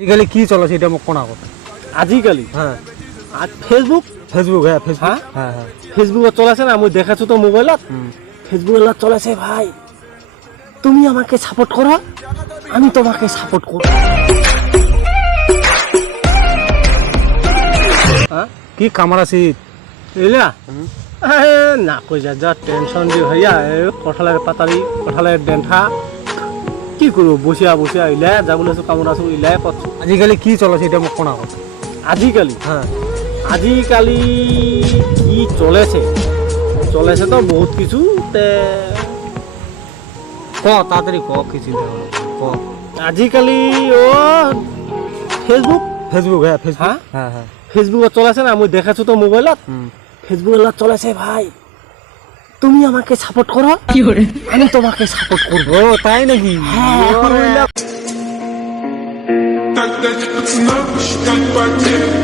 আজিকালি কি চলাছে এটা মোক কোনা কথা আজিকালি হ্যাঁ ফেসবুক ফেসবুক হ্যাঁ ফেসবুক হ্যাঁ? হ্যাঁ হ্যাঁ ফেসবুকত চলাছে না মই দেখাছো তো মোবাইলত ফেসবুকত চলাছে ভাই তুমি আমাকে সাপোর্ট করো আমি তোমাকে সাপোর্ট করব হ্যাঁ কি কামার আছে এলা না কই যা টেনশন দি হইয়া কঠালের পাতারি কঠালের ডেন্ঠা কি করব বসিয়া বসিয়া ইলা যাবলে কামত আছো ইলাই কত আজিকালি কি চলাছে এটা মোক কোনা কথা আজিকালি হ্যাঁ আজিকালি কি চলেছে চলেছে তো বহুত কিছু তে ক তাড়াতাড়ি ক কি চিন্তা করো ক আজিকালি ও ফেসবুক ফেসবুক হ্যাঁ ফেসবুক হ্যাঁ? হ্যাঁ হ্যাঁ ফেসবুকত চলাছে না মই দেখাছো তো মোবাইলত ফেসবুকত চলেছে ভাই তুমি আমাকে সাপোর্ট করো আমি তোমাকে সাপোর্ট করব ও তাই নাকি হ্যাঁ, ওরে, Так дать пацанам посчитать потери.